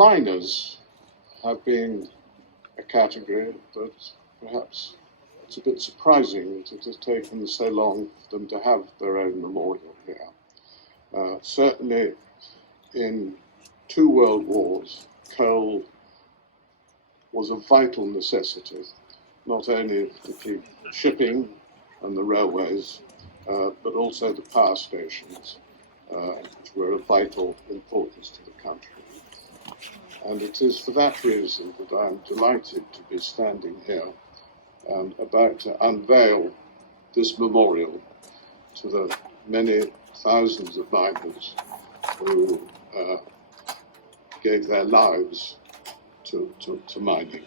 Miners have been a category that perhaps it's a bit surprising that it has taken so long for them to have their own memorial here. Certainly in 2 world wars, coal was a vital necessity, not only to keep shipping and the railways, but also the power stations, which were of vital importance to the country. And it is for that reason that I am delighted to be standing here and about to unveil this memorial to the many thousands of miners who gave their lives to mining.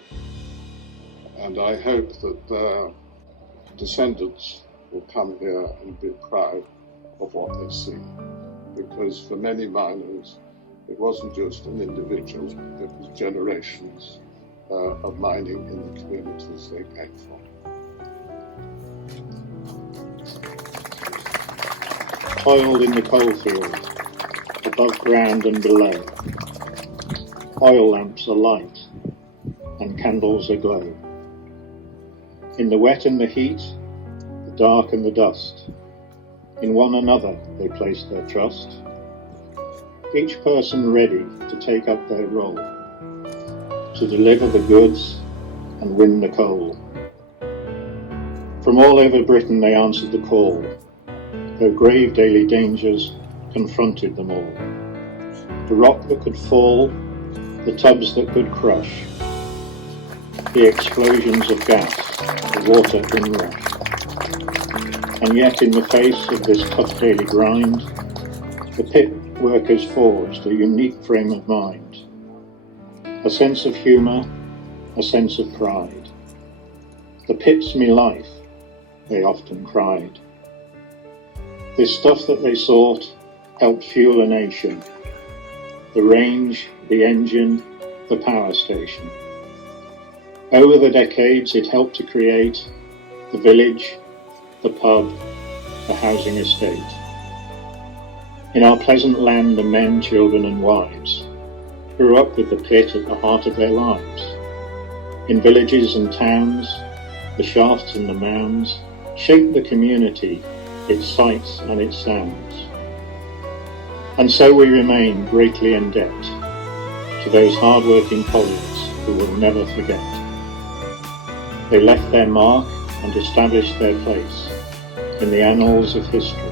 And I hope that their descendants will come here and be proud of what they've seen. Because for many miners, it wasn't just an individual, it was generations of mining in the communities they came from. Toiled in the coalfield, above ground and below. Oil lamps alight, and candles aglow. In the wet and the heat, the dark and the dust, in one another they placed their trust, each person ready to take up their role, to deliver the goods and win the coal. From all over Britain they answered the call, though grave daily dangers confronted them all. The rock that could fall, the tubs that could crush, the explosions of gas, the water inrush. And yet in the face of this tough daily grind, the pit workers forged a unique frame of mind, a sense of humour, a sense of pride. The pit's me life, they often cried. This stuff that they sought helped fuel a nation, the range, the engine, the power station. Over the decades it helped to create the village, the pub, the housing estate. In our pleasant land the men, children and wives grew up with the pit at the heart of their lives. In villages and towns, the shafts and the mounds shaped the community, its sights and its sounds. And so we remain greatly in debt to those hard-working colleagues who will never forget. They left their mark and established their place in the annals of history,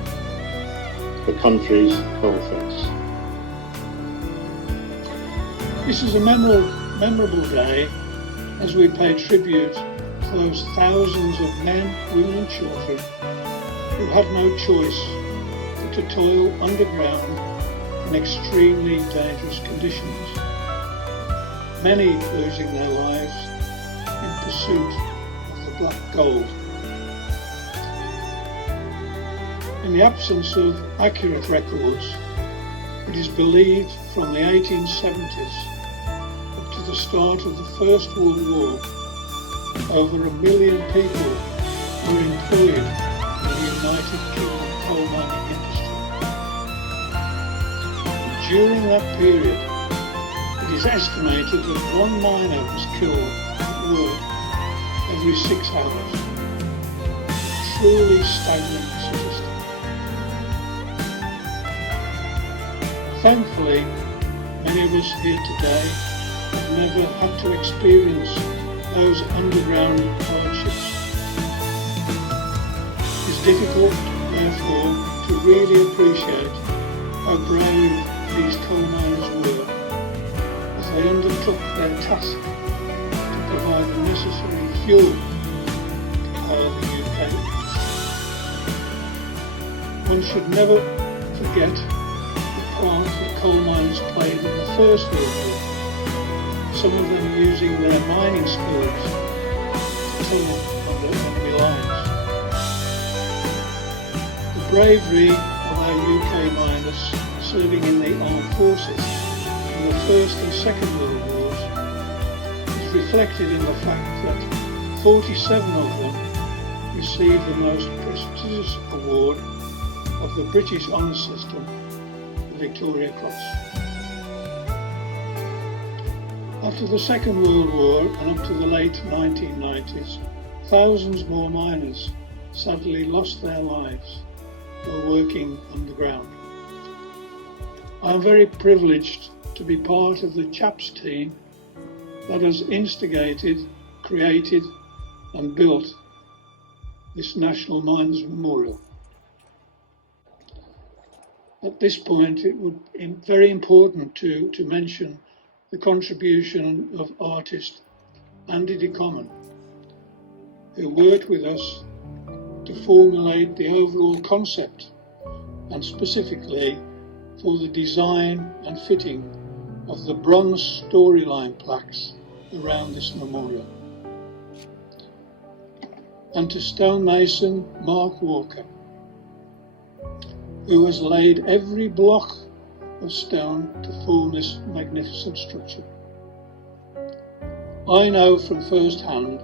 the country's coalface. This is a memorable day as we pay tribute to those thousands of men, women and children who had no choice but to toil underground in extremely dangerous conditions, many losing their lives in pursuit of the black gold. In the absence of accurate records, it is believed from the 1870s up to the start of the First World War, over 1 million people were employed in the United Kingdom coal mining industry. During that period, it is estimated that 1 miner was killed at work every 6 hours. A truly staggering statistic. Thankfully, many of us here today have never had to experience those underground hardships. It's difficult, therefore, to really appreciate how brave these coal miners were as they undertook their task to provide the necessary fuel to power the UK industry. One should never forget part that coal miners played in the First World War, some of them using their mining skills to tunnel under enemy lines. The bravery of our UK miners serving in the armed forces in the First and Second World Wars is reflected in the fact that 47 of them received the most prestigious award of the British Honour System, Victoria Cross. After the Second World War and up to the late 1990s, thousands more miners sadly lost their lives while working underground. I am very privileged to be part of the CHAPS team that has instigated, created and built this National Miners Memorial. At this point, it would be very important to mention the contribution of artist Andy de Common, who worked with us to formulate the overall concept and specifically for the design and fitting of the bronze storyline plaques around this memorial. And to stonemason Mark Walker, who has laid every block of stone to form this magnificent structure. I know from first hand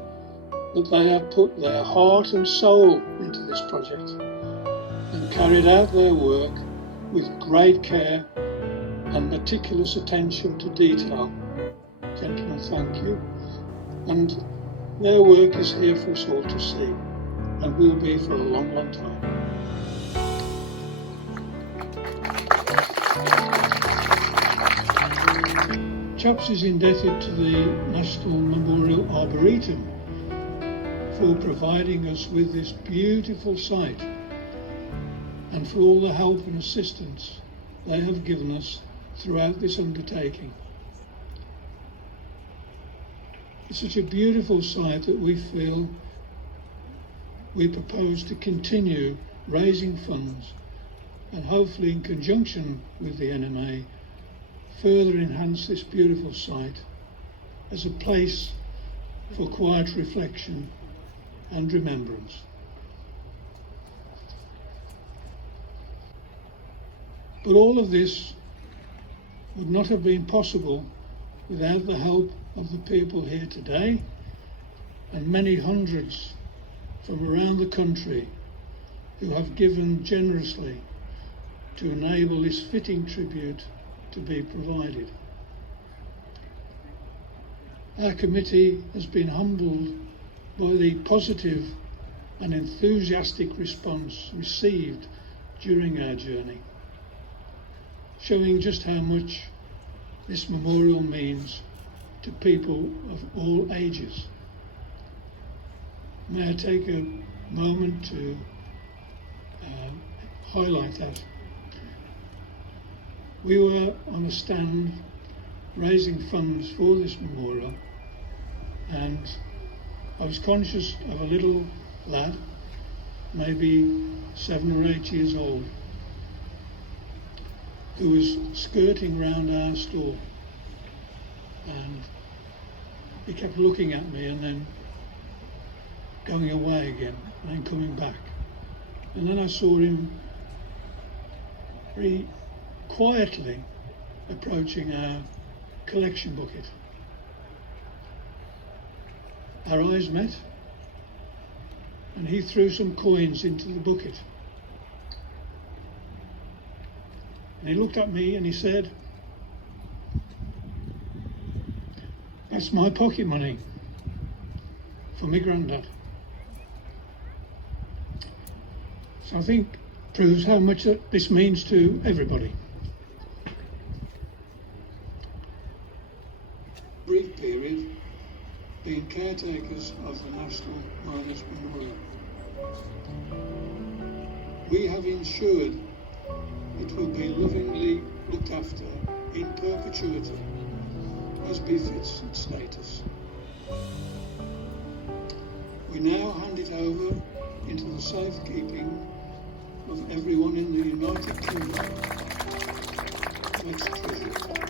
that they have put their heart and soul into this project and carried out their work with great care and meticulous attention to detail. Gentlemen, thank you. And their work is here for us all to see and will be for a long, long time. CHAPS is indebted to the National Memorial Arboretum for providing us with this beautiful site and for all the help and assistance they have given us throughout this undertaking. It's such a beautiful site that we feel we propose to continue raising funds and hopefully in conjunction with the NMA further enhance this beautiful site as a place for quiet reflection and remembrance. But all of this would not have been possible without the help of the people here today and many hundreds from around the country who have given generously to enable this fitting tribute to be provided. Our committee has been humbled by the positive and enthusiastic response received during our journey, showing just how much this memorial means to people of all ages. May I take a moment to highlight that. We were on a stand raising funds for this memorial, and I was conscious of a little lad, maybe 7 or 8 years old, who was skirting round our stall, and he kept looking at me and then going away again and then coming back. And then I saw him very quietly approaching our collection bucket. Our eyes met and he threw some coins into the bucket. And he looked at me and he said, "That's my pocket money for my granddad." So I think proves how much that this means to everybody. Brief period being caretakers of the National Miners Memorial. We have ensured it will be lovingly looked after in perpetuity as befits its status. We now hand it over into the safekeeping of everyone in the United Kingdom. Let's treasure it.